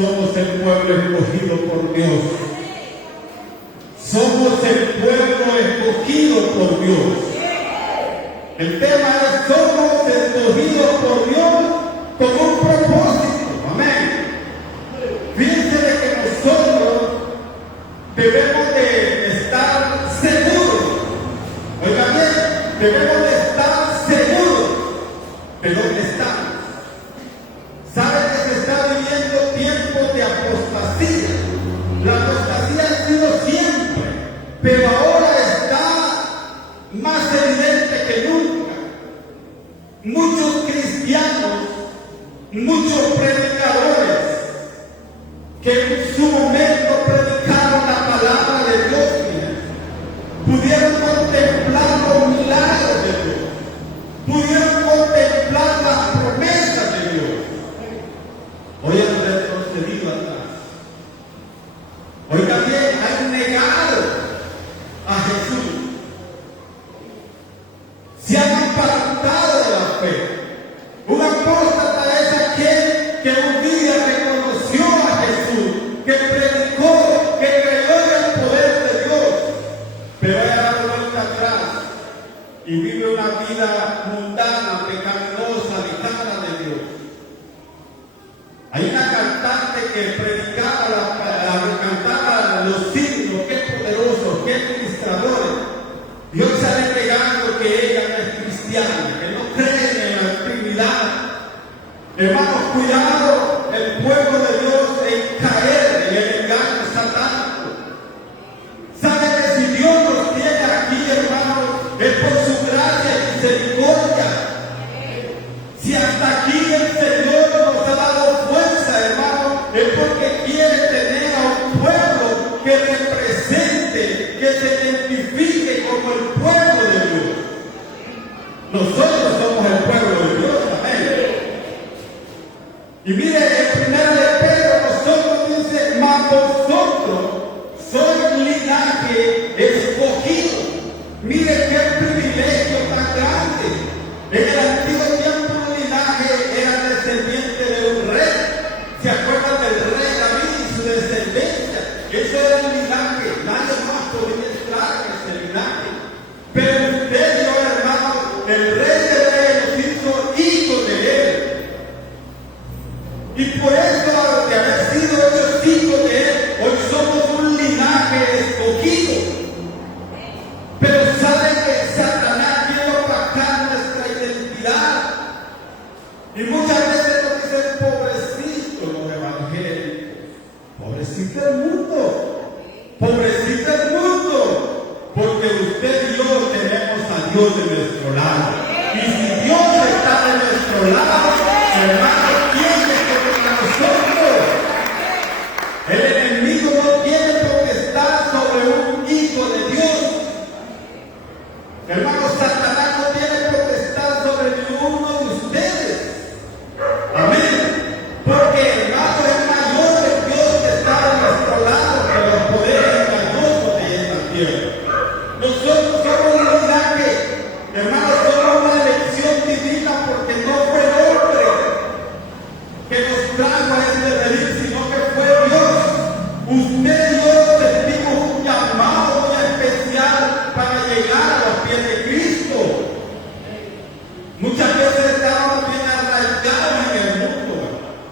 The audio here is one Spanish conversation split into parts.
somos el pueblo escogido por Dios. Somos el pueblo escogido por Dios. El tema es: somos escogidos por Dios con un propósito. Amén. Fíjense de que nosotros debemos de estar seguros. Oigan bien, debemos de estar seguros de dónde estamos. Saben que se está viviendo tiempos de apostasía. La apostasía ha sido siempre, pero ahora está más evidente que nunca. Muchos cristianos, muchos predicadores que en su momento predicaron la palabra de Dios, pudieron contemplar los milagros de Dios, pudieron contemplar las promesas de Dios. Hoy han retrocedido atrás. Hoy también han negado a Jesús. Se han apartado de la fe. Un apóstata es aquel que un día reconoció a Jesús, que predicó, que creyó en el poder de Dios, pero ha dado vuelta atrás y vive una vida mundana, pecaminosa, alejada de Dios. Hay una cantante que predicaba, cantaba los signos, qué poderosos, qué ministradores. Dios sale negando que ella no es cristiana, que no cree en la Trinidad. Hermanos, cuidado el pueblo de Dios en caer en el engaño satánico. ¿Sabe que si Dios nos tiene aquí, hermanos, es por su gracia y misericordia? Si hasta aquí el Señor nos ha dado fuerza, hermano, es porque quiere tener a un pueblo que represente, que se identifique como el pueblo de Dios. Nosotros somos el pueblo de Dios, amén. Y mire, en primera de Pedro, nosotros dice: mas vosotros sois linaje escogido. Mire qué privilegio tan grande. En el antiguo tiempo un linaje era descendiente de un rey. ¿Se acuerdan del rey David y su descendencia? Eso era el linaje. Nadie más podía entrar en ese linaje. Pero usted y yo, hermano, el rey de reyes nos hizo hijos de él. Y por eso, de haber sido hechos hijos de él, hoy somos un linaje escogido. Pero saben que Satanás quiere opacar nuestra identidad. Y muchas veces nos dicen: pobrecito los evangélicos, pobrecito el mundo, pobrecito el mundo, porque usted y yo tenemos a Dios de nuestro lado. Y si Dios está de nuestro lado, hermano, ¿quién es contra nosotros? El enemigo no tiene potestad sobre un hijo de Dios. Hermano, Satanás no tiene potestad sobre ninguno de ustedes. Amén. Porque, hermano, es mayor el Dios que está a nuestro lado que los poderes engañosos de esta tierra. Nosotros somos un linaje, hermano, somos una elección divina, porque no fue el hombre que nos trajo a este redil, sino que fue Dios. Usted y yo sentimos un llamado muy especial para llegar a los pies de Cristo. Muchas veces estábamos bien arraigados en el mundo,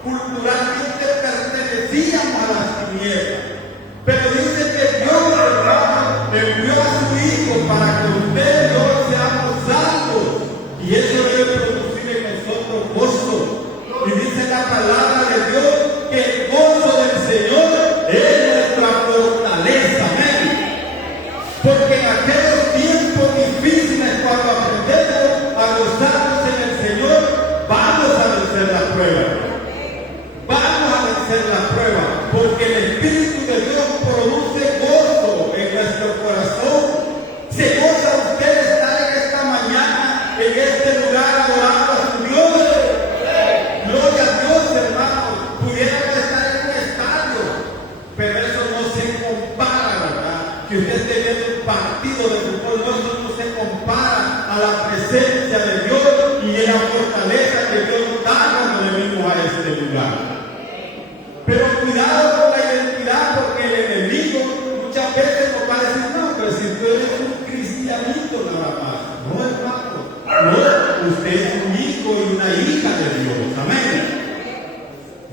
culturalmente pertenecíamos a las tinieblas, pero dice que Dios, hermano, envió a su Hijo para que usted y yo seamos salvos, y eso debe producir en nosotros gozo. Y dice la palabra de Dios que el gozo del Señor es nuestra fortaleza, amén. Porque en aquellos tiempos difíciles, cuando aprendemos a gozarnos en el Señor, vamos a vencer la prueba. Vamos a vencer la prueba, porque el Espíritu de Dios produce gozo en nuestro corazón. Se goza usted de estar en esta mañana, en este lugar, adorando a su Dios. Gloria a Dios, hermanos. Pudiéramos estar en un estadio, pero eso no se compara, ¿verdad? Que usted esté viendo un partido de fútbol, no, eso no se compara a la presencia de Dios y a la fortaleza que Dios da cuando venimos a este lugar. Pero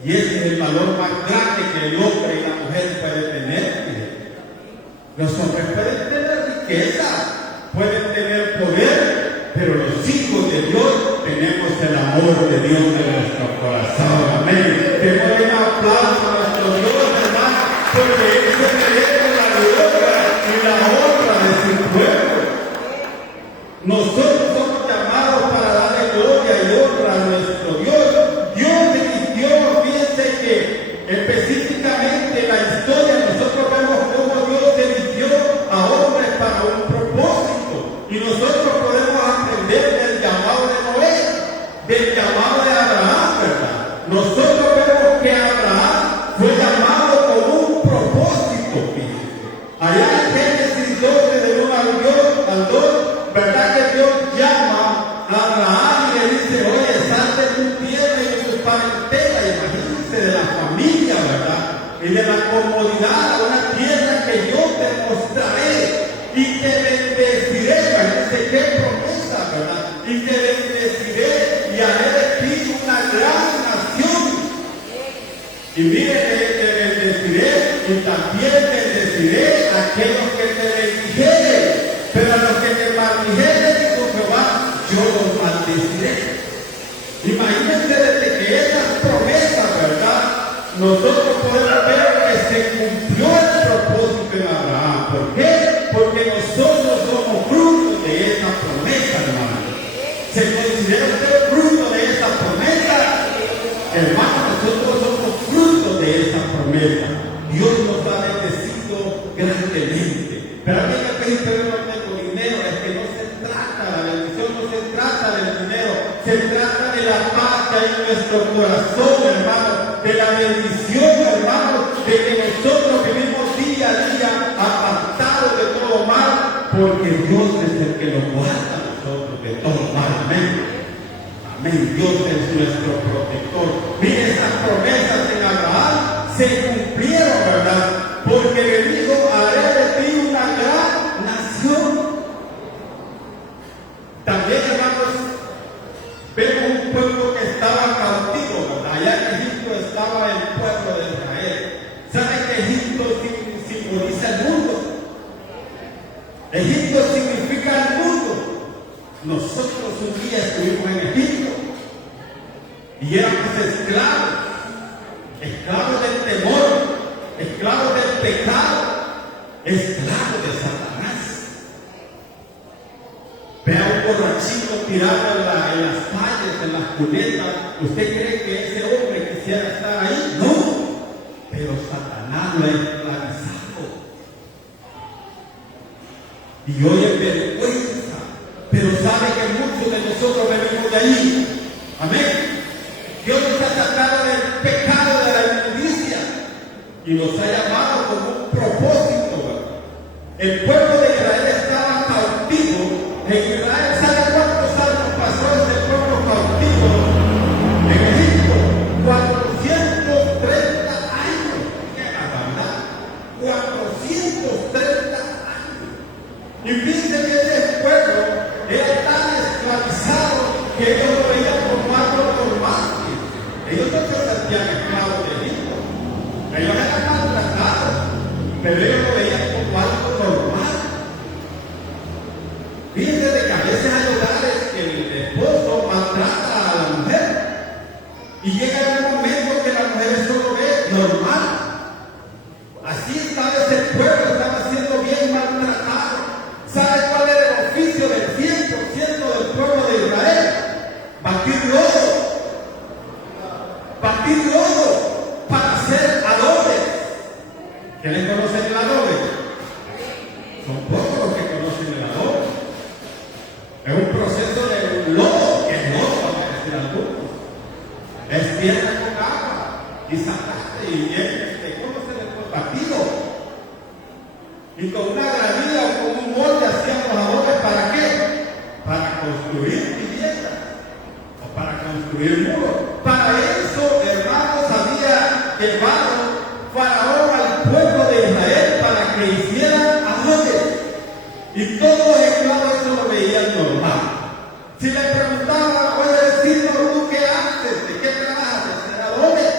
Y ese es el valor más grande que el hombre y la mujer pueden tener. Los hombres pueden tener riqueza, pueden tener poder, pero los hijos de Dios tenemos el amor de Dios en nuestro corazón. Amén. Démosle un aplauso a nuestro Dios, hermano, porque Él se merece la gloria y la honra de su pueblo. Nosotros somos llamados para darle gloria y honra a nuestro Dios. Dios eligió, fíjense que específicamente en la historia nosotros vemos cómo Dios eligió a hombres para un propósito. Y nosotros podemos aprender del llamado de Noé, del llamado de Abraham, ¿verdad? Nosotros vemos que Abraham fue llamado con un propósito, fíjense. Allá en Génesis 12, del 1 al 2, ¿verdad que Dios llama a Abraham y le dice, oye, sal de tu tierra y de tu parentela, imagínense de la familia, ¿verdad? Y de la comodidad, una tierra que yo te mostraré y te bendeciré, imagínense qué promesa, ¿verdad? Y te bendeciré y haré de ti una gran nación. Y miren, te bendeciré y también bendeciré a aquellos que te bendijeren. Pero a los que te maldijeren, dijo Jehová, yo los maldeciré. Imagínense desde que esas promesas, ¿verdad? Nosotros podemos ver que se cumplió el propósito en Abraham. ¿Por qué? Porque nosotros somos frutos de esa promesa, hermano. ¿Se considera usted fruto de esa promesa? Hermano, nosotros somos frutos de esa promesa. Dios nos ha bendecido grandemente. Pero a mí me pediste ver dinero, es que no se trata, la bendición no se trata del dinero, se trata de la paz que hay en nuestro corazón, hermano, de la bendición, hermano, de que nosotros vivimos día a día apartados de todo mal, porque Dios es el que nos guarda a nosotros de todo mal. Amén. Amén. Dios es nuestro protector. Mire, estas promesas en Abraham se cumplieron, ¿verdad? Porque le dijo, haré de ti una gran nación. También, hermanos, vemos un pueblo que estaba cautivo, ¿verdad? Allá en Egipto estaba el pueblo de Israel. ¿Saben que Egipto simboliza el mundo? Egipto significa el mundo. Nosotros un día estuvimos en Egipto y éramos esclavos, esclavos del temor, esclavos del pecado, esclavos de Satanás. Vea un borrachito tirado en las calles, en las cunetas. ¿Usted cree que ese hombre quisiera estar ahí? No, pero Satanás lo ha esclavizado. Y hoy es vergüenza, pero sabe que muchos de nosotros venimos de ahí. Amén. Dios nos ha sacado del pecado de la inmundicia y nos ha llamado con un propósito, ¿verdad? El pueblo de Israel estaba cautivo. En Israel, ¿sabe cuántos años pasó ese pueblo cautivo? En Egipto, 430 años. ¿Qué verdad? 430 años. Y fíjense que ese pueblo era tan esclavizado que ellos lo veían como algo normal. Ellos no se sentían esclavos de Egipto. Ellos eran maltratados, pero ellos lo veían como algo normal. Fíjense de que a veces hay hogares que el esposo maltrata a la mujer y llega un momento que la mujer solo ve normal. Así estaba ese pueblo, estaba siendo bien maltratado. ¿Sabe cuál era el oficio del 100% del pueblo de Israel? Batir lodo. Batir lodo para hacer adobes. ¿Quiénes conocen el adobe? Son pocos los que conocen el adobe. Es un proceso de lodo, que es lodo, vamos a decir algunos. Es tierra con agua y sacaste y ¿cómo se le fue? Batido. Y con una gravilla o con un molde hacían los adobes, ¿para qué? Para construir viviendas o para construir muros. Para eso, hermanos, había llevado Faraón al pueblo de Israel para que hicieran adobes. Y todos los esclavos eso lo veían normal. Si le preguntaban, oye, vecino, ¿tú qué haces? ¿De qué trabajas? ¿De hacer adobes?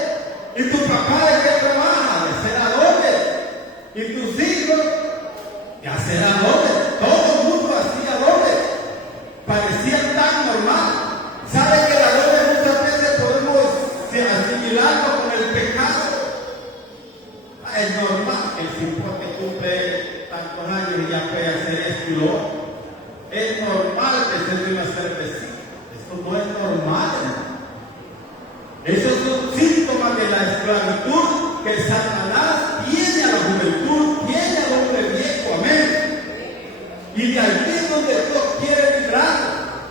es normal que el cipote cumple tantos años y ya puede hacer esto y lo otro. Es normal que se dé una cervecita. Esto no es normal. Esos son síntomas de la esclavitud que Satanás tiene a la juventud, tiene al hombre viejo. Amén. Y de allí es donde Dios quiere librar.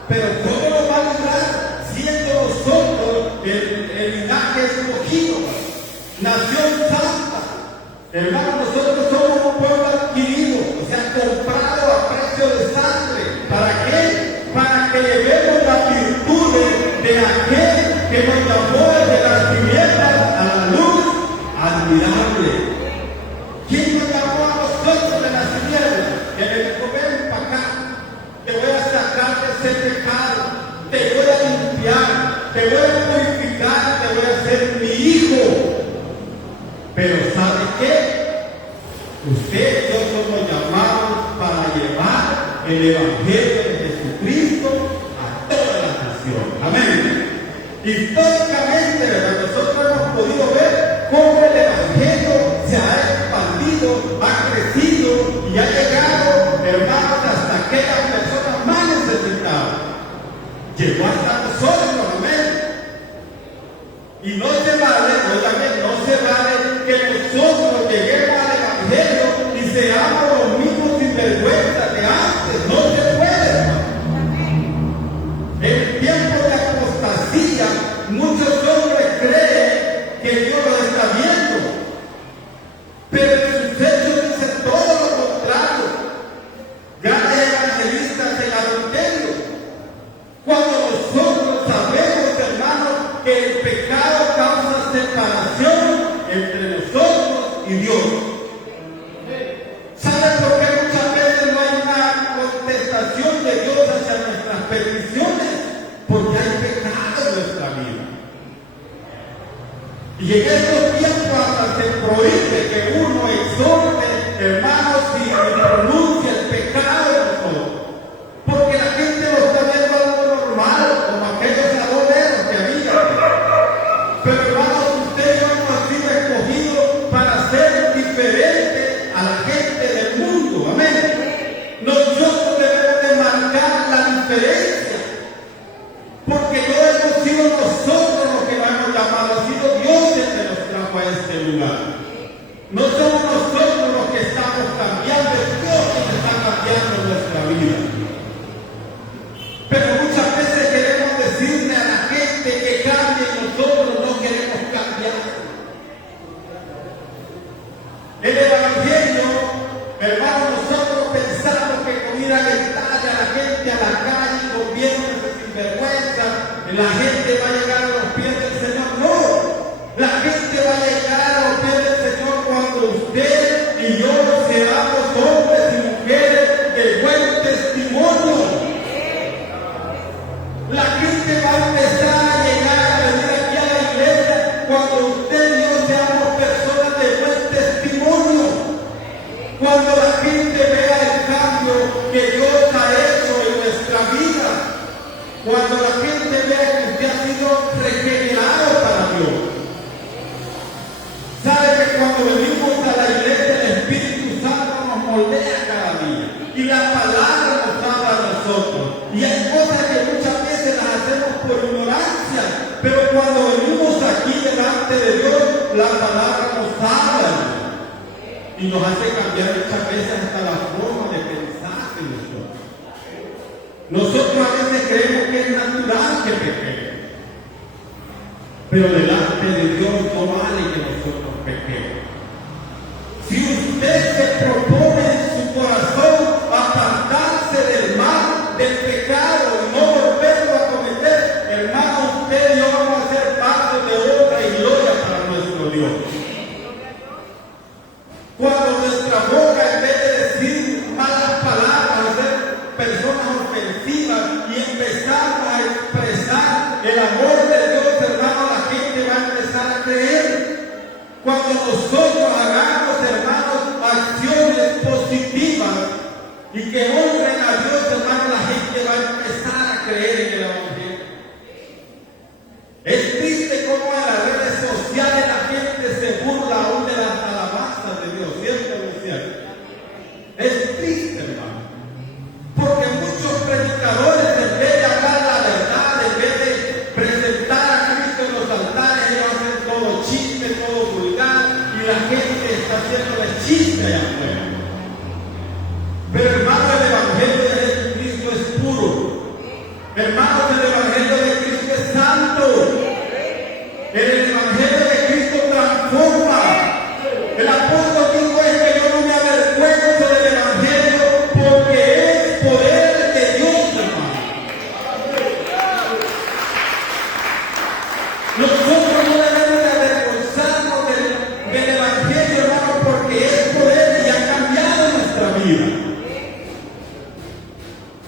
Pero ¿cómo lo va a librar? Siendo nosotros el linaje escogido, nación santa. Hermanos, nosotros somos un pueblo adquirido, o sea, comprado a precio de sangre. ¿Para qué? Para que llevemos las virtudes de aquel que nos llamó desde las tinieblas a la luz admirable. ¿Quién nos llamó a nosotros de las tinieblas? Que le dijo, ven para acá, te voy a sacar de ese pecado, te voy a limpiar, te voy a purificar, te voy a hacer mi hijo. Pero ¿sabe qué? Usted y yo somos llamados para llevar el Evangelio de Jesucristo a todas las naciones. Amén. Históricamente, nosotros hemos podido ver cómo el Evangelio se ha expandido, ha crecido y ha llegado, hermanos, hasta aquellas personas más necesitadas. Llegó hasta nosotros, amén. Y no se vale, obviamente, no se vale que nosotros lleguemos al Evangelio y seamos los mismos sinvergüenzas de antes. No se puede, hermano. En tiempos de apostasía, muchos hombres creen que Dios los está viendo. Pero en sus hechos dice todo lo contrario. Grandes evangelistas en adulterio. Cuando nosotros sabemos, hermanos, que el pecado causa separación entre nosotros y Dios. ¿Saben por qué muchas veces no hay una contestación de Dios hacia nuestras peticiones? Porque hay pecado en nuestra vida. Y en estos tiempos hasta se prohíbe que uno exhorte, hermanos, y pronuncie el pecado de nosotros. Porque la gente lo está viendo algo normal, como aquellos adoreros que había. Pero hermanos, usted y yo hemos sido escogidos para ser diferentes a la gente del mundo. Amén. Nosotros debemos de marcar la diferencia. Porque no hemos sido nosotros los que nos hemos llamado, ha sido Dios el que nos trajo a este lugar. No somos nosotros los que estamos cambiando, es Dios quien está cambiando nuestra vida. Pero muchas veces queremos decirle a la gente que cambie y nosotros no queremos cambiar. El Evangelio, hermanos, nosotros pensamos que con ir a gritarle a la gente a la calle, con viernes de sinvergüenza, la gente va a llegar a los pies del Señor. No, la gente va a llegar a los pies del Señor cuando usted y yo seamos hombres y mujeres de buen testimonio. La gente va a empezar a llegar a venir aquí a la iglesia cuando usted y yo seamos personas de buen testimonio. Cuando la gente vea el cambio que Dios ha hecho en nuestra vida. Cuando la gente vea que usted ha sido regenerado para Dios. Sabe que cuando venimos a la iglesia el Espíritu Santo nos moldea cada día. Y la palabra nos habla a nosotros. Y hay cosas que muchas veces las hacemos por ignorancia. Pero cuando venimos aquí delante de Dios, la palabra nos habla. Y nos hace cambiar muchas veces hasta la forma de pensar de nosotros. Nosotros a veces creemos que es natural que pequemos. Pero delante de Dios no vale que nosotros pequemos. Si usted se propone en su corazón apartarse del mal, del pecado y no volverlo a cometer, hermano, usted y yo vamos a ser parte de honra y gloria para nuestro Dios. Cuando nuestra boca, en vez de decir malas palabras, ser personas ofensivas y empezamos a expresar el amor de Dios, hermano, la gente va a empezar a creer. Cuando nosotros hagamos, hermanos, acciones positivas y que honren a Dios, hermano, la gente va a empezar a creer en el Evangelio. Es triste cómo en las redes sociales la gente se burla aún de las alabanzas y la gente está haciéndole chiste allá afuera. Pero hermano, el Evangelio de Jesucristo es puro. Hermanos, el Evangelio de Cristo es santo. El Evangelio de Cristo transforma. El apóstol dijo es que yo no me avergüenzo del Evangelio porque es poder de Dios, hermano. Nosotros no debemos de avergonzarnos del Evangelio, hermano, porque es poder y ha cambiado nuestra vida.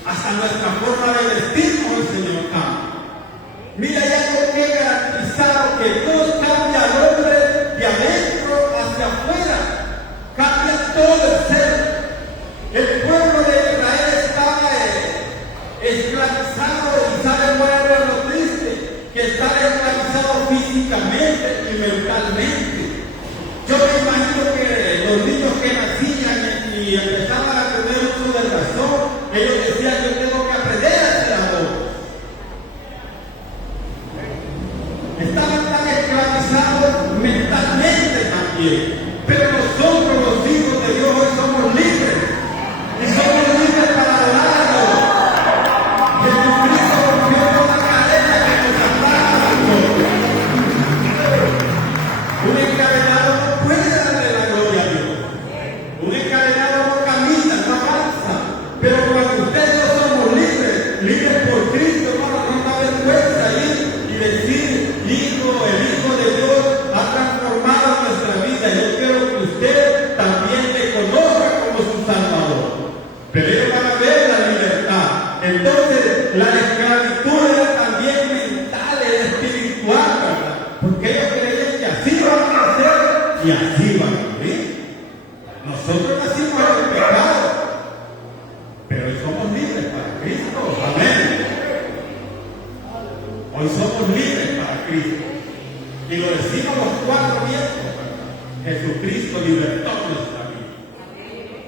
Hasta nuestra forma de vestirnos el Señor cambia. Mira, ya por qué garantizado que Dios cambia al hombre de adentro hacia afuera. Cambia todo el ser. El pueblo de Israel estaba esclavizado y sabe cuál era lo triste, que estaba esclavizado físicamente y mentalmente. Yo me imagino que los niños que nacían y empezaban a tener uso del razón, ellos decían, yo tengo que aprender a hacer amor. Estaban tan esclavizados mentalmente también. Pero nosotros, los hijos de Dios, hoy somos libres. Y somos libres para adorarlo. Jesucristo rompió toda cadena que nos ataba a nosotros. Un encadenado no puede darle la gloria a Dios. Un encadenado no camina, no avanza. Pero cuando ustedes no somos libres, libres por Cristo, hermano, no da vergüenza ir y decir, Hijo, el Hijo de Dios ha transformado nuestra vida. Yo quiero que usted también me conozca como su Salvador. Pero ellos van a ver la libertad. Entonces, la esclavitud era también mental, era espiritual, ¿verdad? Porque ellos creían que así van a hacer y así van a vivir. Nosotros nacimos en el pecado, pero hoy somos libres para Cristo. Amén. Hoy somos libres para Cristo. Y lo decimos los cuatro vientos. Jesucristo libertó nuestra vida.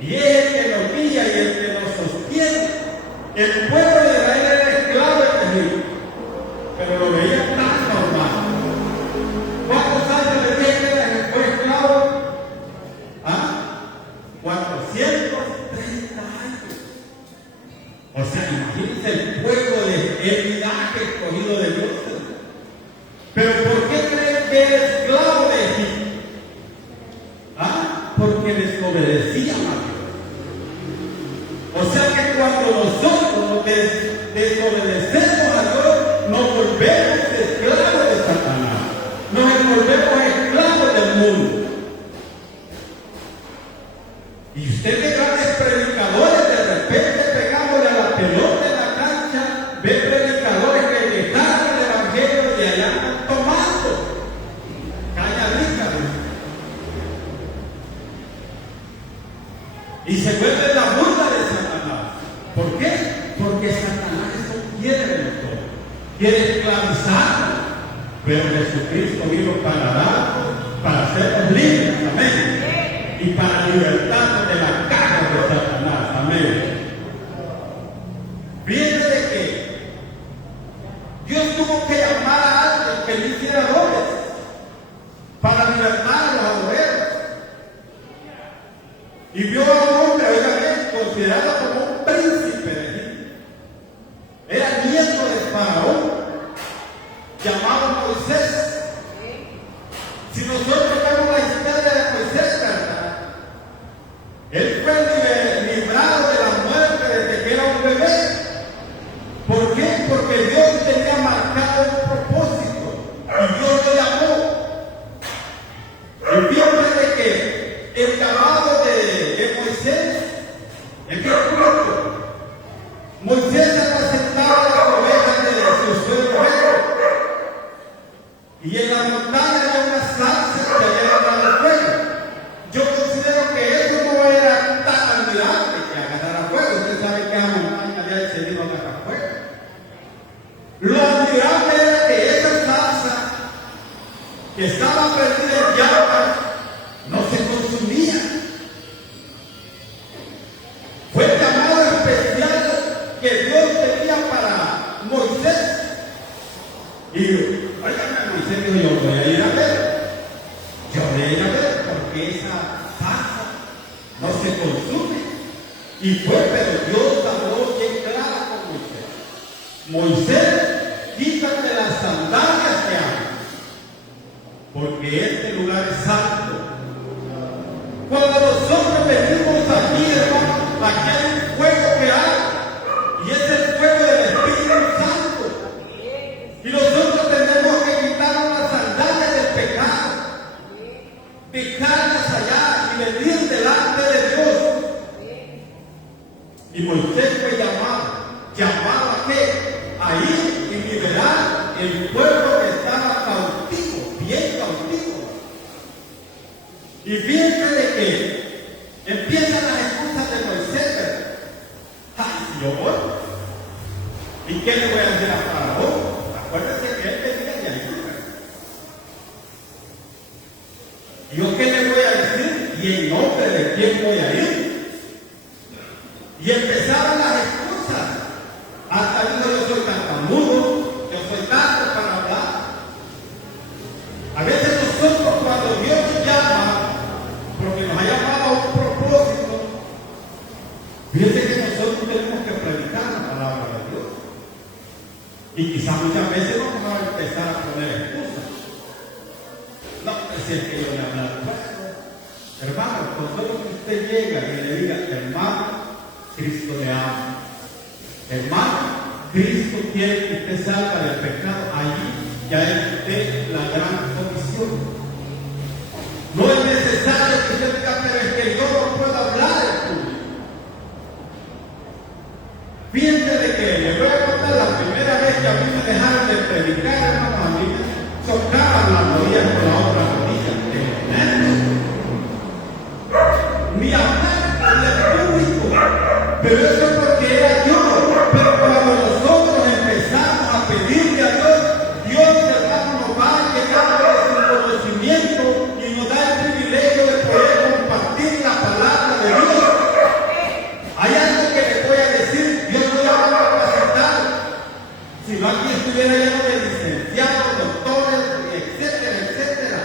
Y es el que nos guía y el que nos sostiene. El pueblo de Israel era esclavo de Egipto, pero lo veía tan normal. ¿Cuántos años le dije que fue esclavo? 430 años. O sea, imagínense el pueblo el linaje escogido de Dios. Pero ¿por qué creen que era esclavo de Egipto? Porque desobedecían a Dios. O sea que cuando nosotros desobedecemos a Dios, nos volvemos esclavos de Satanás. Nos volvemos esclavos del mundo. Y ustedes, grandes predicadores, de repente pegándole a la pelota en la cancha, ven predicadores que dejaron el Evangelio de allá tomando cañaditas. Y se vuelve la burla de Satanás. ¿Por qué? Porque Satanás eso quiere de nosotros. Quiere esclavizarnos. Pero Jesucristo vino para darnos, para hacernos libres. Amén. Y para libertarnos de la caja de Satanás. Amén. Viene de que Dios tuvo que llamar a alguien que le hiciera dobles para libertar a los adoreros. Y vio a un hombre, considerado como un príncipe de Egipto. Era nieto de Faraón, llamado Moisés. Si nosotros vemos la historia de Moisés, ¿verdad? Él fue librado de la muerte desde que era un bebé. ¿Por qué? Porque Dios tenía marcado un propósito y Dios lo llamó. El viernes de que el llamado de Moisés, el que ocurrió, Moisés apacentaba las ovejas de su suegro y en la montaña había una zarza que había dado fuego. Yo considero que eso no era tan admirable que agarrara fuego. Usted sabe que a la montaña había decidido agarrar fuego. Lo admirable era que esa zarza que estaba prendida en llamas no se consumía. Fue llamado que esa zarza no se consume. Y fue, pero Dios habló bien claro con Moisés. Moisés, quítate las sandalias que hay, porque este lugar es santo. Cuando nosotros venimos aquí, hermano, aquí hay un fuego que hay, y es el fuego del Espíritu Santo. Y nosotros tenemos que quitar las sandalias del pecado, dejarlas allá y venir delante de Dios. Y Moisés fue llamado a qué? A ir y liberar el pueblo que estaba cautivo, bien cautivo. Y fíjense de que empiezan las excusas de Moisés. ¡Ay, si yo voy! ¿Y qué le voy a decir a Faraón? Acuérdense que él tenía de ayuda. ¿Yo qué le voy a decir? ¿Y en nombre de quién voy a ir? Y empezaron las excusas. Hasta dijo, yo soy tartamudo, yo soy tardo para hablar. A veces nosotros cuando Dios nos llama, porque nos ha llamado a un propósito, fíjense que nosotros tenemos que predicar la palabra de Dios. Y quizás muchas veces vamos a empezar a poner excusas. No, si es que yo le hablo. Hermano, con solo que usted llega y le diga, hermano, Cristo le ama. Hermano, Cristo quiere que usted salga del pecado. Allí ya es usted la gran comisión. No es necesario que usted diga, pero es que yo no puedo hablar en público. Fíjense de que le voy a contar la primera vez que a mí me dejaron de predicar, hermano, a mí me socaban las rodillas con la otra rodilla. Ni hablar en el público. Pero eso es porque era yo. Pero cuando nosotros empezamos a pedirle a Dios, Dios, hermano, nos va a llegar a su conocimiento y nos da el privilegio de poder compartir la palabra de Dios. Hay algo que les voy a decir, Dios no va a capacitar. Si no, aquí estuviera lleno de licenciados, doctores, etcétera, etcétera.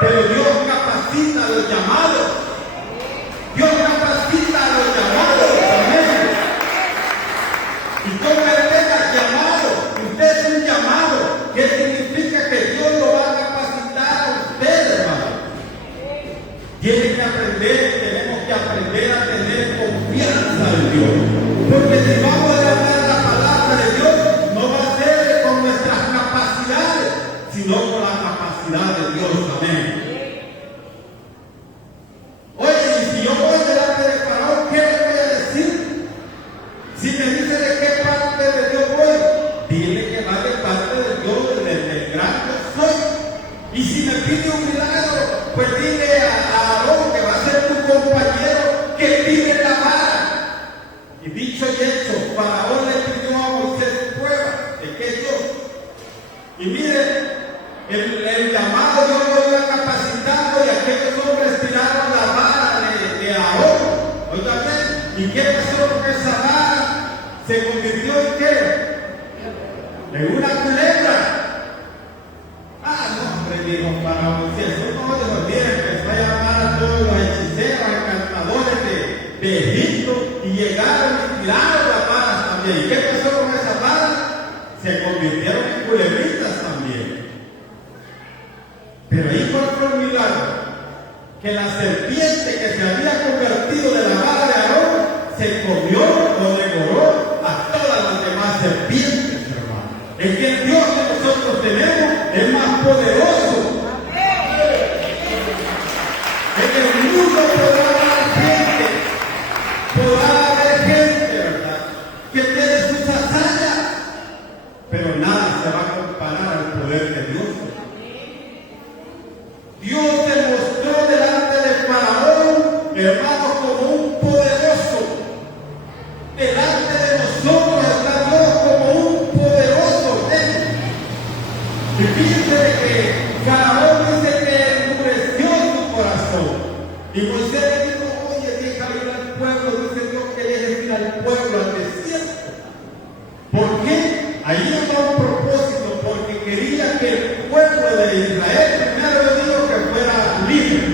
Pero Dios capacita a los llamados. Dios capacita a los llamados. Amén. Y como él tenga llamado, usted es un llamado, que significa que Dios lo va a capacitar a usted, hermano. Tienen que aprender, tenemos que aprender a tener confianza en Dios. Porque si vamos a hablar la palabra de Dios, no va a ser con nuestras capacidades, sino con la capacidad de Dios. Amén. Oye, y si yo voy delante de Faraón, ¿qué le voy a decir? Si me dice de qué parte de Dios voy, dile que va de parte de Dios, del gran yo soy. Y si me pide un milagro, pues dile a Aarón, que va a ser tu compañero, que pide la vara. Y dicho y hecho, Faraón le pidió a Moisés prueba de que es Dios. Y miren, el llamado Dios lo iba capacitando y aquellos hombres tiraron la vara de Aarón. Oigan bien, ¿y qué pasó con esa vara? ¿Se convirtió en qué? En una culebra. Ah, no, hombre, dijo Faraón, si eso no, dijo, mire, empezó a llamar a todos los hechiceros, encantadores de Egipto y llegaron y tiraron las varas también. ¿Y qué pasó con esas varas? Se convirtieron en culebritas también. Pero ahí fue el milagro, que la serpiente que se había convertido de la vara de Aarón se comió o devoró a todas las demás serpientes, hermano. Es que el Dios que nosotros tenemos es más poderoso. En el mundo podrá haber gente, ¿verdad?, que tiene sus hazañas, pero nada se va a comparar al poder de Dios. Dios se mostró delante de Faraón, hermanos, como un poderoso. Delante de nosotros está Dios como un poderoso rey. Y fíjense de que Faraón dice que endureció su corazón. Y Moisés le dijo, oye, déjame ir al pueblo. Dice Dios que dejes ir al pueblo, al desierto. ¿Por qué? Ahí está un propósito, porque quería que el pueblo de Israel, primero le dijo que fuera libre.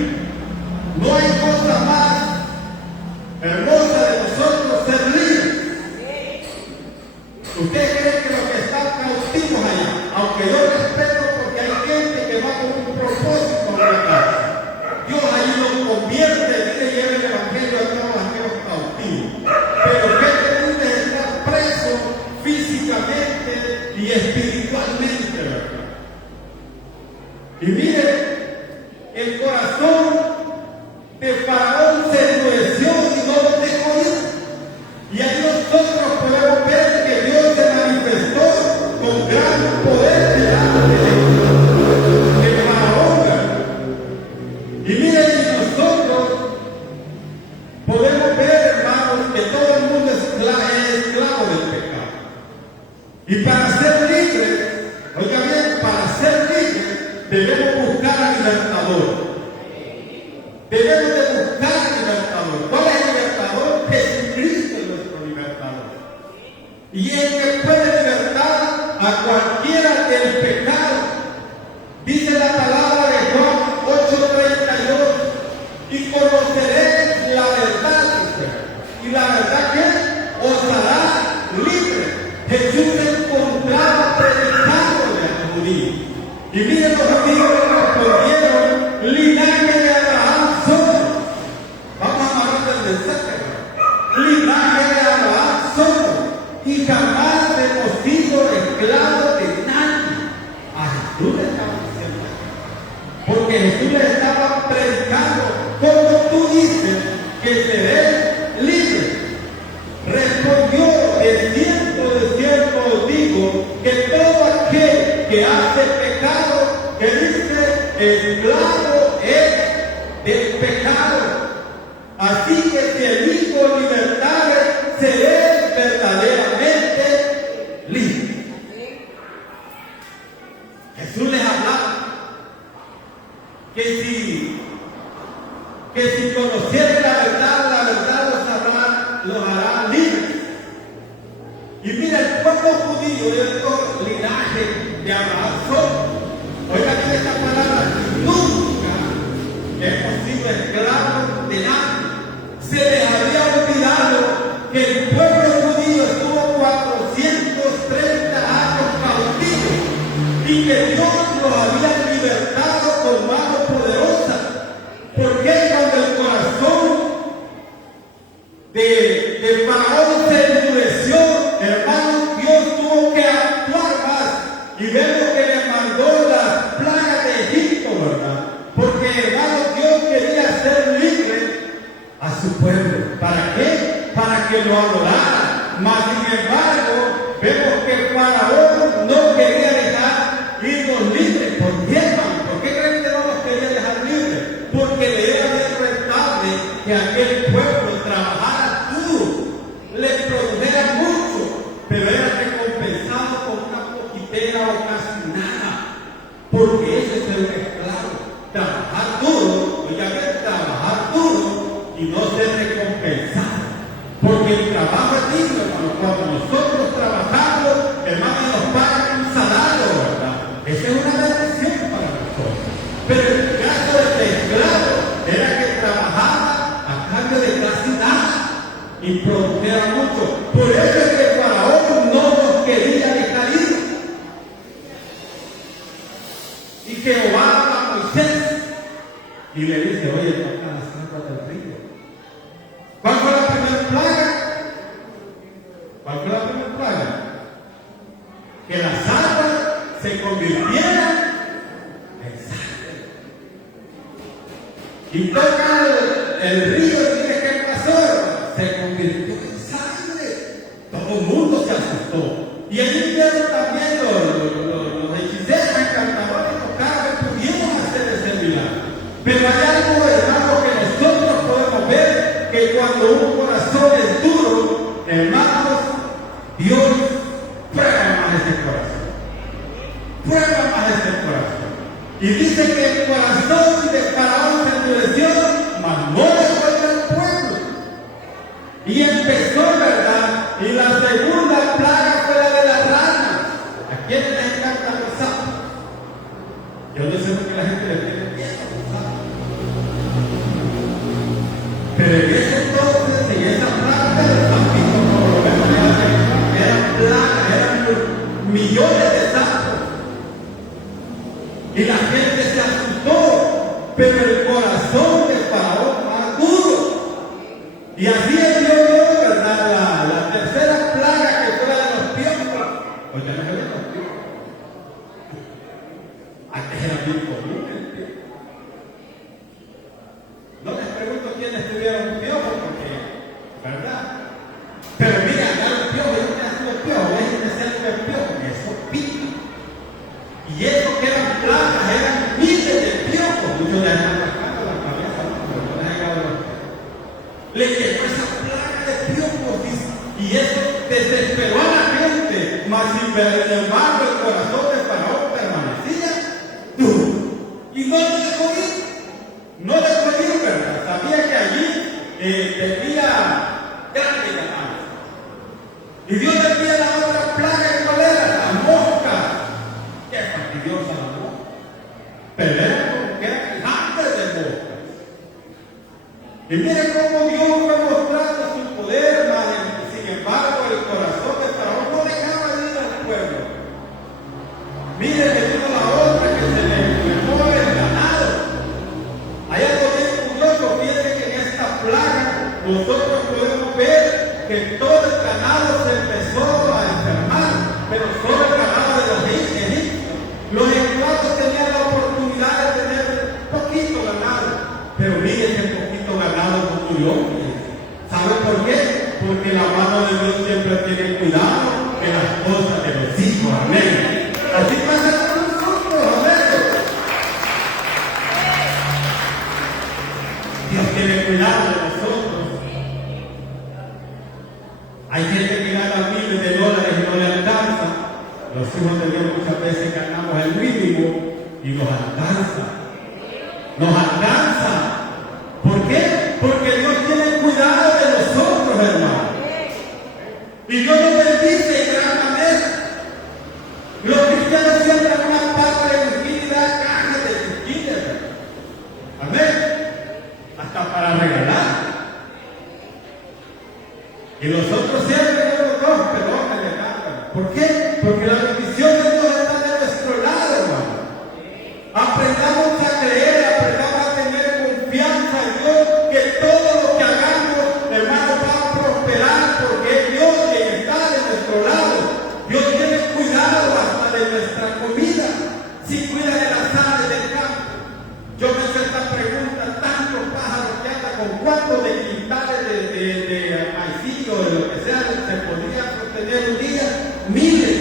el corazón de Faraón se endureció y no lo dejó ir. Y ahí nosotros podemos ver que Dios se manifestó con gran poder delante de Faraón. Y miren, nosotros podemos ver, hermanos, que todo el mundo es esclavo del pecado. Y para ser libres, oiga bien, para ser libres debemos buscar al libertador. Debemos de buscar al libertador. ¿Cuál es el libertador? Jesucristo es nuestro libertador. Y el que puede libertar a cualquiera del pecado. Dice la palabra de Juan 8:32, y conoceréis la verdad, dice, y la verdad que os hará libre. Jesús se encontraba predicándole a los judíos. Y miren, los judíos le respondieron: linaje de Abraham somos. Vamos a amarrar el mensaje. Linaje de Abraham somos, y jamás hemos sido esclavos de nadie. A Jesús le estaba diciendo, porque Jesús le estaba predicando: como tú dices que seré libre. Respondió: de cierto os digo que todo aquel que hace pecado, que dice esclavo es del pecado. Así que si el Hijo libertare, seréis verdaderamente libres. Jesús les hablaba que si conocieren la verdad los hará libres. Y mira, el pueblo judío de otro linaje de Abraham, oiga bien esta palabra: nunca hemos sido esclavos de nadie. Se les había olvidado que el pueblo judío estuvo 430 años cautivo y que Dios los había libertado con mano poderosa. Porque cuando el corazón de Faraón se endureció, hermano, Dios tuvo que actuar más. Y vemos que le mandó las plagas de Egipto, ¿verdad? Porque, hermano, Dios quería hacer libre a su pueblo. ¿Para qué? Para que lo adorara. Mas, sin embargo, vemos que Faraón no quería dejar irnos libres. ¿Por qué, hermano? ¿Por qué creen que no los quería dejar libres? Porque le era bien rentable que aquel pueblo trabajara duro, le produjera mucho, pero era recompensado con una poquitera o casi nada. Porque eso es ser un esclavo. Trabajar duro, oiga bien, trabajar duro y no ser recompensado. Porque el trabajo es digno, hermano. Cuando nosotros trabajamos, hermano, nos pagan un salario, ¿verdad? Esa es una bendición para nosotros. Pero el caso de este esclavo era que trabajaba a cambio de casi nada y produjera mucho. Por eso es que Faraón no nos quería dejar ir. Y Jehová habla a Moisés y le dice: oye, toca las aguas del río. ¿Cuál fue la primera plaga? ¿Cuál fue la primera plaga? Que las aguas se convirtieran en sangre. Y toca el río y dice: ¿qué pasó? Se convirtió en sangre. Todo el mundo se asustó. Y allí vieron también los hechiceros, encantadores, tocaron, pudieron hacer ese milagro. Pero hay algo, hermano, que nosotros podemos ver, que cuando un corazón es duro, hermanos, Dios prueba más ese corazón. Prueba más ese corazón. Y dice que el corazón de Faraón se endureció, mas no le fue al pueblo. Y empezó, ¿verdad? Y la segunda plaga fue la de las ranas. ¿A quién les encanta los sapos? Yo no sé por qué la gente le tiene miedo a los sapos. Pero en ese entonces, en esa plaga del sapito, como lo vemos, eran plagas, eran millones de sapos. Y la gente se asustó, pero el corazón de Faraón más duro. Y así es Dios, ¿verdad? La tercera plaga que fue la de los piojos. Oye, no se ven los piojos. Antes era bien común el piojo. tenía grande ganancia. Y Dios le envía la otra plaga, ¿cuál era? La mosca. Qué fastidiosa la mosca. Pero era como que era gigante de moscas. Y mire cómo Dios fue mostrando su poder, hermano. Sin embargo, el corazón de Faraón no dejaba de ir al pueblo. Mire, le vino la otra que se le enfermó el ganado. Hay algo bien curioso, fíjense que en esta plaga nosotros podemos ver que todo el ganado se empezó a enfermar, pero solo el ganado de los egipcios. Los esclavos tenían la oportunidad de tener poquito ganado, pero mire ese poquito ganado no murió. ¿Sabe por qué? Porque la mano de Dios siempre tiene cuidado en las cosas de los hijos. Amén. Así pasa con nosotros. Amén. Dios tiene cuidado de nosotros. Hay gente que gana miles de dólares y no le alcanza. Los hijos de Dios muchas veces ganamos el mínimo y nos alcanza. Nos alcanza. ¿Por qué? Porque Dios tiene cuidado de nosotros, hermano. Y Dios nos bendice en gran manera. Los cristianos siempre han una parte de utilidad, cajas de chiquillas. Amén. Hasta para regalar. Y nosotros siempre tenemos dos pelotas de cámara. ¿Por qué? Porque la bendición de Dios está de nuestro lado, hermano. Aprendamos a creer, aprendamos a tener confianza en Dios, que todo lo que hagamos, hermano, va a prosperar, porque es Dios quien está de nuestro lado. Dios tiene cuidado hasta de nuestra comida, si cuida de las aves del campo. Yo me hice esta pregunta, tantos pájaros que andan con cuántos de quintales de maicillo, de lo que sea, se podría sostener un día. Mire,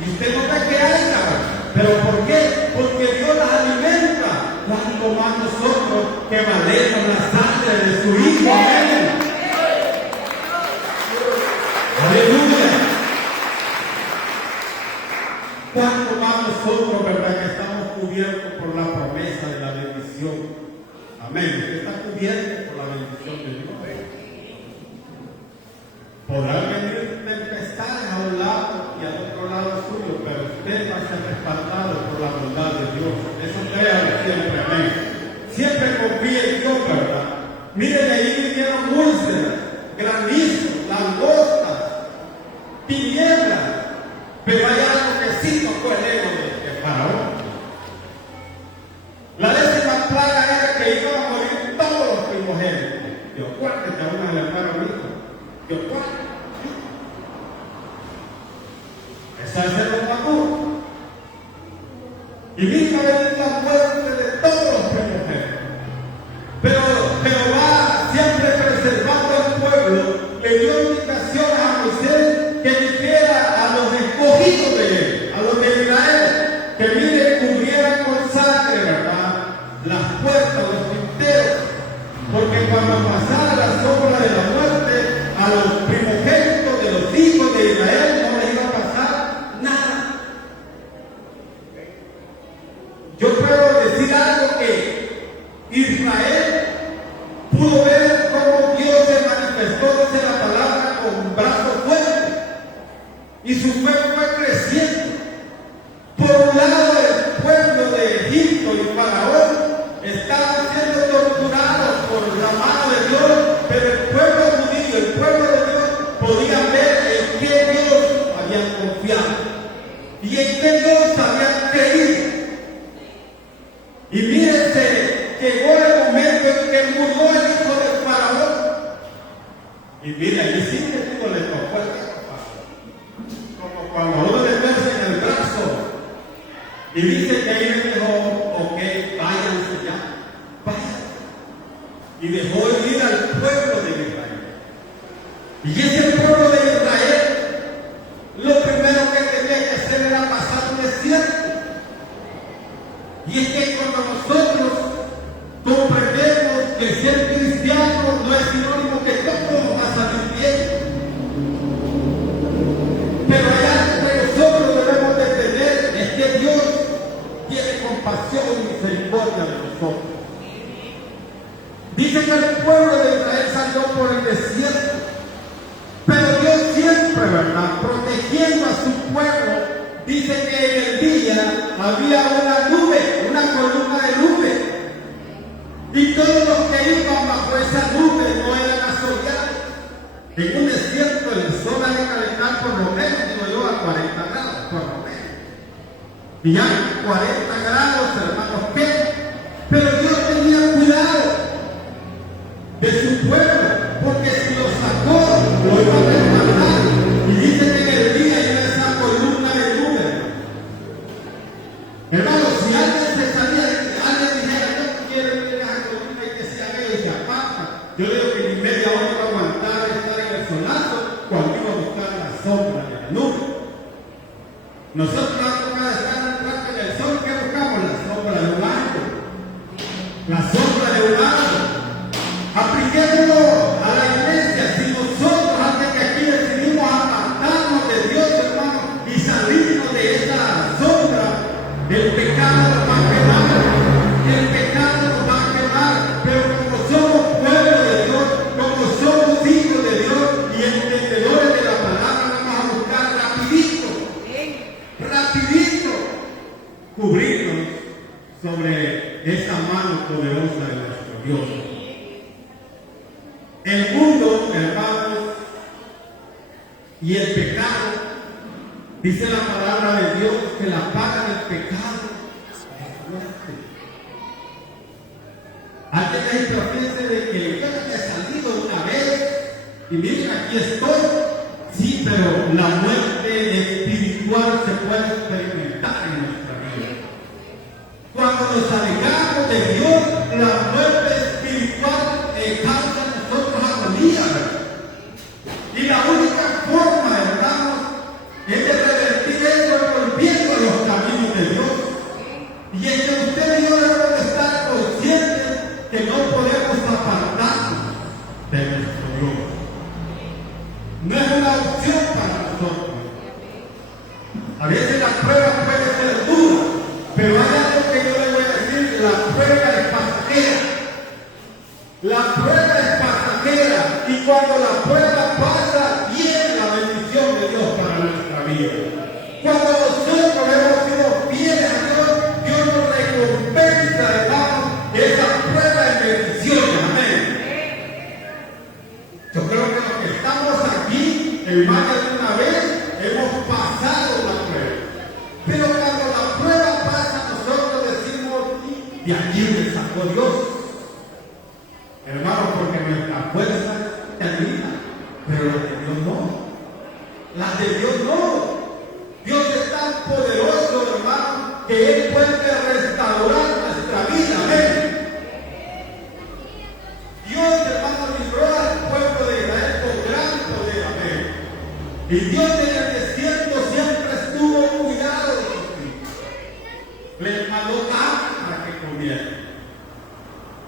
y usted no ve que hay nada. ¿Pero por qué? Porque Dios las alimenta. ¿Cuánto más nosotros que valemos la sangre de su Hijo? Amén. Aleluya. ¿Cuánto más nosotros, verdad, que estamos cubiertos por la promesa de la bendición? Amén. Usted está cubierto por la bendición de Dios. Podrán venir tempestades a un lado y al otro lado suyo, pero usted va a ser respaldado por la bondad de Dios. Eso créalo siempre, amén. Siempre confíe en Dios, ¿verdad? Miren, ahí vinieron úlceras, granizo, langostas, tinieblas, pero hay algo que sí tocó el ego de Faraón. La 10ª plaga era que iban a morir todos los primogénitos. Dios guarde que a uno le para un hijo. Dios guarde. Esa es el mató. Y vino a venir la muerte de todos los primogénitos. Pero Jehová, siempre preservando al pueblo, le dio indicaciones a Moisés que dijera a los escogidos de él, a los de Israel, que mire, cubrieran con sangre, ¿verdad?, las puertas, los tinteros, porque cuando pasara la sombra de la muerte, a los primogénitos de los hijos de Israel no les iba a pasar nada. Yo puedo decir algo que Israel pudo ver cómo Dios se manifestó desde la palabra con brazos fuertes y su fe fue creciendo. Por un lado, el pueblo de Egipto y Faraón estaban siendo torturados por la mano de Dios, pero el pueblo judío, el pueblo de Dios, podía ver en qué Dios habían confiado y en qué Dios habían creído. Y mírense, llegó el momento en que murió el hijo del Faraón. Y mira, y sí que Dios le tocó el brazo, como cuando uno le pesa en el brazo. Y dice que ahí le dijo, ok, váyanse ya, váyanse. Y dejó ir al pueblo de Israel. Y ese pueblo de Israel, lo primero que tenía que hacer era pasar un desierto. Y es que cuando nosotros comprendemos que ser cristiano no es sinónimo que todo va a salir bien, pero hay algo que nosotros debemos de tener, es que Dios tiene compasión y misericordia de nosotros. Dice que el pueblo de Israel salió por el desierto. Pero Dios siempre, ¿verdad?, protegiendo a su pueblo, dice que en el día había una nube, una columna de nube. Y todos los que iban bajo esa nube no eran asoleados. En un desierto el sol ha de calentar por lo menos, digo yo, a 40 grados, por lo menos. Y ya 40 grados, hermanos, ¿qué? Pero Dios tenía cuidado de su pueblo, porque si lo sacó, lo iba a respaldar. Y dice que en el día iba esa columna de nube. Hermanos, si alguien se salía, alguien dijera, yo no quiero ir a esa columna y que se haga y se aparta, yo digo que ni media hora iba a aguantar estar en el solazo cuando iba a buscar la sombra de la nube. Nosotros vamos a estar un rato en el sol, ¿qué buscamos? La sombra de un árbol. La sombra de un árbol. Apliquémoslo a la iglesia. Si nosotros, antes que aquí decidimos apartarnos de Dios, hermano, y salirnos de esa sombra, el pecado nos va a quemar. El pecado nos va a quemar. Pero como somos pueblo de Dios, como somos hijos de Dios y entendedores de la palabra, vamos a buscar rapidito cubrirnos sobre esa mano poderosa de nuestro Dios. El mundo, hermanos, y el pecado, dice la palabra de Dios que la paga del pecado es muerte. Antes de esto, fíjense de que yo me he salido una vez y miren, aquí estoy. Sí, pero la muerte espiritual se puede experimentar en nuestra vida. Cuando nos alejamos de Dios, la muerte espiritual causa en nosotros agonía. Y la única forma, hermanos, es de revertir eso volviendo a los caminos de Dios. Y en que usted y yo debemos estar conscientes que no podemos apartarnos de nuestro Dios. No es una opción para nosotros. A veces la prueba puede ser dura, pero hay algo que yo le voy a decir: la prueba es pasajera. La prueba es pasajera, y cuando la prueba pasa, viene la bendición de Dios para nuestra vida. Cuando nosotros hemos sido fieles a Dios, Dios nos recompensa, hermano, esa prueba en bendiciones. Amén. Yo creo que los que estamos aquí, en más de una vez, hemos pasado la prueba. Pero cuando la prueba pasa, nosotros decimos: de allí me sacó Dios. Hermano, porque nuestra fuerza termina, pero la de Dios no. La de Dios no. Dios es tan poderoso, hermano, que Él puede restaurar nuestra vida. Amén. Dios, hermano, libró al pueblo de Israel con gran poder. Amén. Y Dios en el desierto siempre estuvo cuidado de sus hijos. Les mandó agua para que comieran.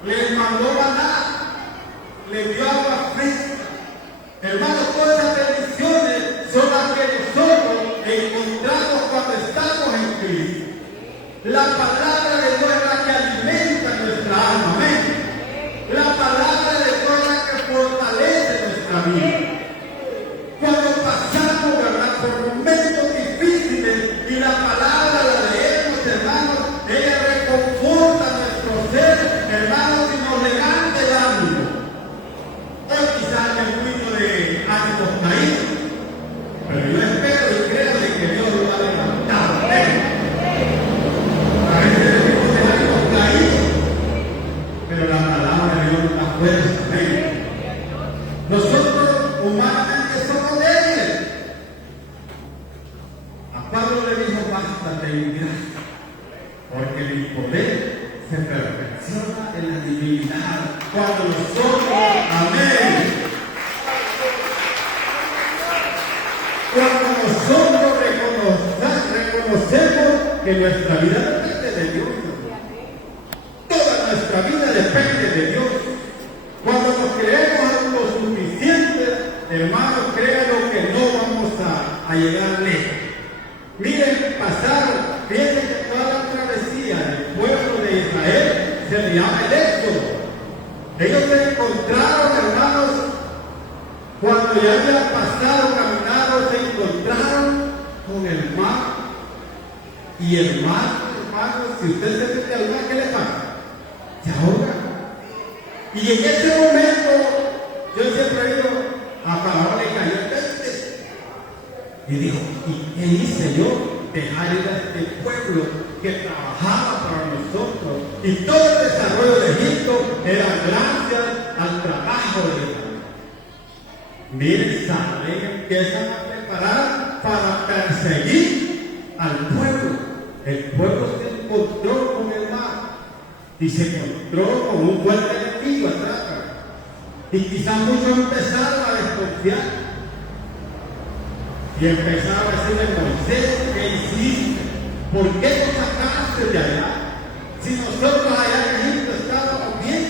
Les mandó maná. Les dio agua fresca. Hermanos, todas esas bendiciones son las que nosotros encontramos cuando estamos en Cristo. La palabra de Dios es la que alimenta nuestra alma. Amén. La palabra de Dios es la que fortalece nuestra vida. Cuando pasamos, ¿verdad?, por momentos difíciles y la palabra la leemos, hermanos, ella reconforta nuestro ser, hermanos, y nos levanta el ánimo. Hoy quizás me cuido de ánimos caídos, pero yo espero y creo de que Dios lo va a levantar. A veces decimos de ánimos caídos, pero la palabra de Dios nos da fuerza. Nosotros humanamente somos débiles. A Pablo le dijo: bástate mi gracia, porque mi poder se perfecciona en la divinidad. Cuando nosotros, amén, cuando nosotros reconocemos que nuestra vida depende de Dios, toda nuestra vida depende de Dios. Cuando nos creemos lo suficiente, hermanos, créanlo que no vamos a llegar lejos. Miren, pasaron, fíjense que toda la travesía del pueblo de Israel se le llama el Éxodo. Ellos se encontraron, hermanos, Cuando ya habían pasado, caminado, se encontraron con el mar. Y el mar, hermanos, si usted se mete al mar, ¿qué le pasa? Se ahoga. Y en ese momento, yo siempre he ido a Faraón, le cayó el 20. Y dijo, ¿y qué hice yo? Dejar ir a este pueblo que trabajaba para nosotros. Y todo el desarrollo de Egipto era gracias al trabajo de Israel. Miren, salen, empiezan a preparar para perseguir al pueblo. El pueblo se encontró con el mar y se encontró con un fuerte enemigo atrás. Y quizás muchos empezaron a desconfiar. Y empezaron a decirle, Moisés, ¿qué hiciste? ¿Por qué nos sacaste de allá? Si nosotros allá en Egipto estábamos bien.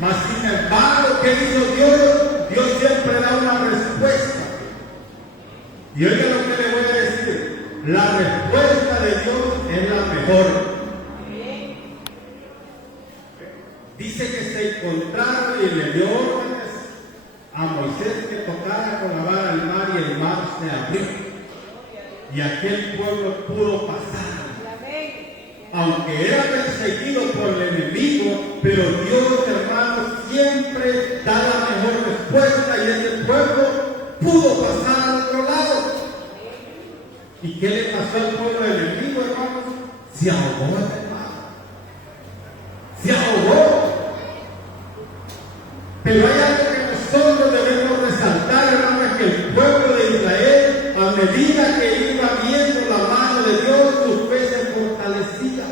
Mas sin embargo, ¿qué hizo Dios? Dios siempre da una respuesta. Y oiga lo que le voy a decir. La respuesta de Dios es la mejor. Dice que se encontraron y le dio órdenes a Moisés que tocara con la vara al mar y el mar se abrió. Y aquel pueblo pudo pasar. Aunque era perseguido por el enemigo, pero Dios, hermanos, siempre da la mejor respuesta y ese pueblo pudo pasar al otro lado. ¿Y qué le pasó al pueblo del enemigo, hermanos? Se ahogó en el mar. Se ahogó. Pero hay algo que nosotros debemos resaltar, hermanos, que el pueblo de Israel, a medida que iba viendo la mano de Dios, su fe se fortalecía.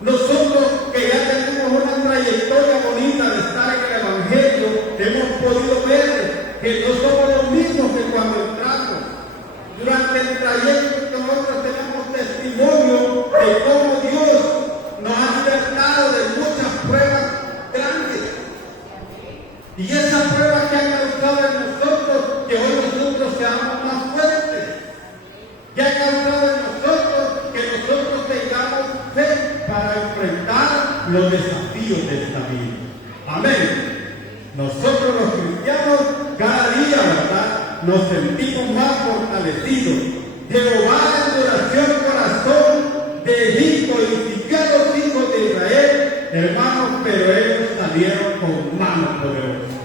Nosotros que ya tenemos una trayectoria bonita de estar en el Evangelio, hemos podido ver que no somos los mismos que cuando entramos. Durante el trayecto nosotros tenemos testimonio de cómo Dios nos ha libertado de muchas pruebas grandes. Y esas pruebas que han causado en nosotros, que hoy nosotros seamos más fuertes, que han causado en nosotros que nosotros tengamos fe para enfrentar los desafíos de esta vida. Amén. Nosotros los cristianos cada día, ¿verdad?, nos sentimos más fortalecidos. Jehová endurció el corazón de Egipto y siguió a los hijos de Israel, hermanos, pero ellos salieron con mano poderosa.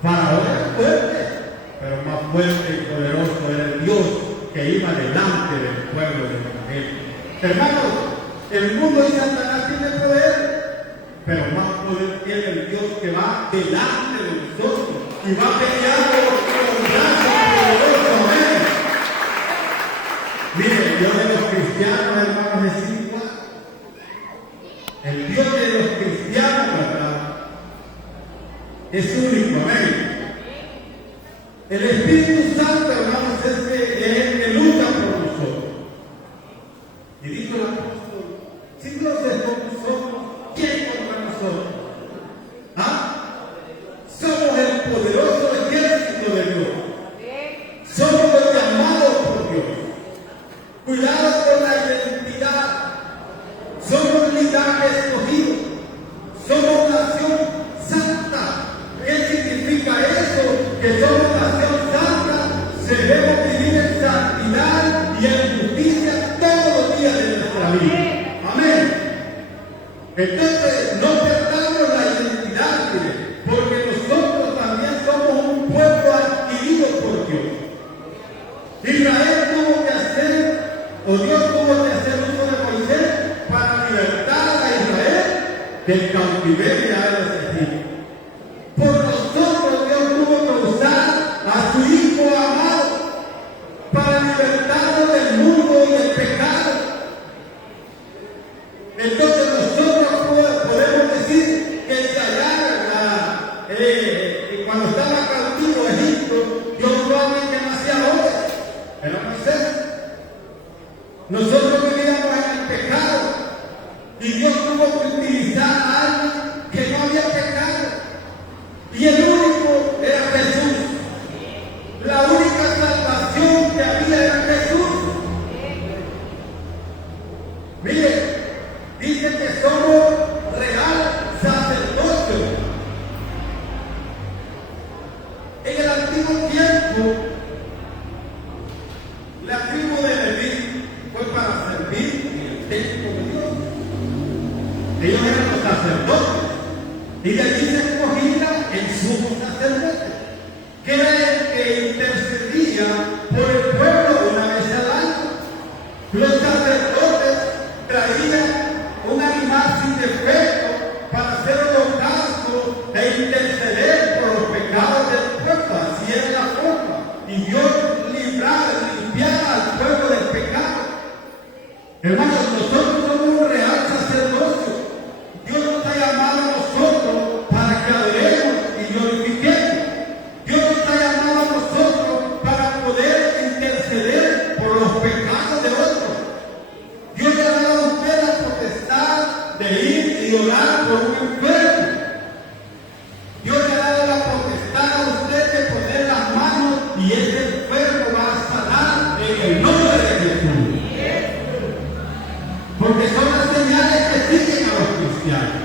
Faraón era fuerte, pero más fuerte y poderoso era el Dios que iba delante del pueblo de Israel. Hermanos, el mundo y Satanás tiene poder, pero más poder tiene el Dios que va delante de nosotros y va peleando con gracia poderosa. Amén. Mire, el Dios de los cristianos, hermanos, es igual. El Dios de los cristianos, ¿verdad?, es único. Amén. El Espíritu Santo, hermanos, es el que lucha por nosotros. Y dijo el apóstol, si Dios es con nosotros, ¿quién contra nosotros? ¿Ah? Somos el poderoso ejército de Dios. Somos los llamados por Dios. Cuidado con la identidad. Somos linaje escogido. Somos nación santa. ¿Qué significa eso? Que somos nación santa. Debemos vivir en santidad y en justicia todos los días de nuestra vida. Amén. Entonces, no perdamos la identidad, porque nosotros también somos un pueblo adquirido por Dios. Israel tuvo que hacer, o Dios tuvo que hacer uso de Moisés para libertar a Israel del cautiverio de los egipcios. Por nosotros Dios tuvo que usar a su Hijo amado para libertarnos del mundo y del pecado. Entonces nosotros podemos decir que si allá, cuando estaba cautivo Egipto, Dios no había que nacía hombre, era Moisés. Nosotros vivíamos en el pecado y Dios tuvo que utilizar a alguien que no había pecado Ellos eran los sacerdotes. Y de allí se escogía el sumo sacerdote, que era el que intercedía por el pueblo una vez al año. Los sacerdotes traían un animal sin defecto para hacer holocausto e interceder por los pecados del pueblo. Así era la forma. Y Dios limpiaba al pueblo del pecado. Hermanos, nosotros somos un real sacerdocio. Dios nos ha llamado a nosotros para que adoremos y glorifiquemos. Dios nos ha llamado a nosotros para poder interceder por los pecados de otros. Dios le ha dado a usted la potestad de ir y orar por un enfermo. Dios le ha dado la potestad a usted de poner las manos y ese enfermo va a sanar en el nombre de Jesús. Porque son las señales que siguen a los cristianos.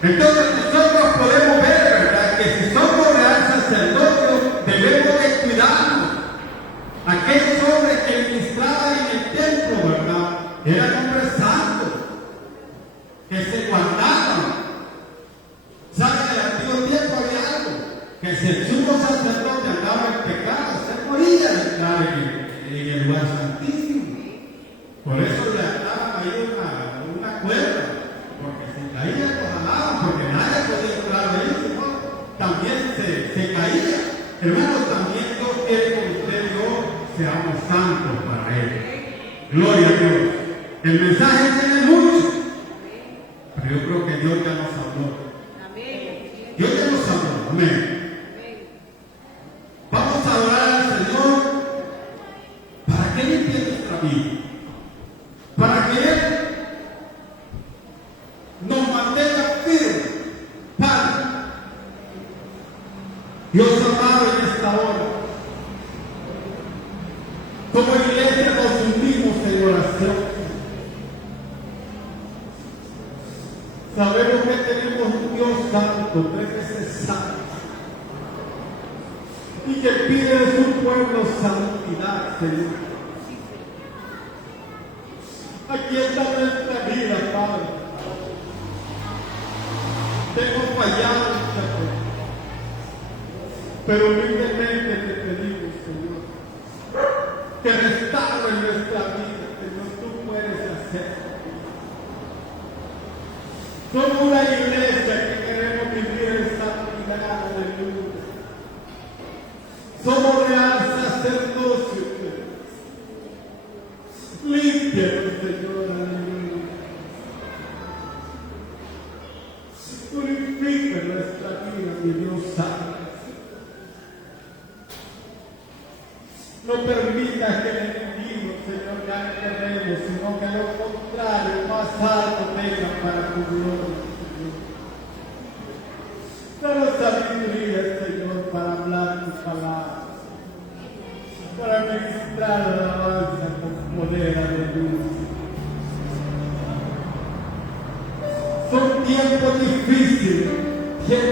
Entonces nosotros podemos ver, ¿verdad?, que si somos real sacerdocio, debemos de cuidarnos. Aquellos hombres que ministraban en el templo, ¿verdad?, eran hombres santos, que se guardaban. ¿Saben? En el antiguo tiempo había algo, que si el sumo sacerdote andaba en pecado, se moría de entrar en el lugar santísimo. Por eso le ataban ahí una cuerda, porque se caía, los amaban, porque nadie podía entrar ahí, sino también se caía. Hermanos, también Dios quiere que usted y yo seamos santos para Él. Gloria a Dios. El mensaje tiene mucho, pero yo creo que Dios ya nos habló. Dios ya nos habló. Amén. Vamos a orar al Señor para que limpie nuestra vida, para que Él nos mantenga firmes. Padre, Dios amado, en esta hora, como iglesia nos unimos en oración. Sabemos que tenemos un Dios santo, 3 veces santo, y que pide de su pueblo santidad, Señor. Aquí está nuestra vida, Padre. Hemos fallado, Señor, pero humildemente te pedimos, Señor, que restaure nuestra vida, Señor. Tú puedes hacerlo. Somos una iglesia que queremos vivir en santidad, aleluya. Somos real sacerdocio, Señor. Límpianos, Señor, aleluya. Purifica nuestra vida, mi Dios santo. No permita que el enemigo, Señor, gane terreno, sino que a lo contrario, más alto tenga para tu gloria, Señor. Danos sabiduría, Señor, para hablar tu palabra, para ministrar alabanza con poder, aleluya. Son tiempos difíciles.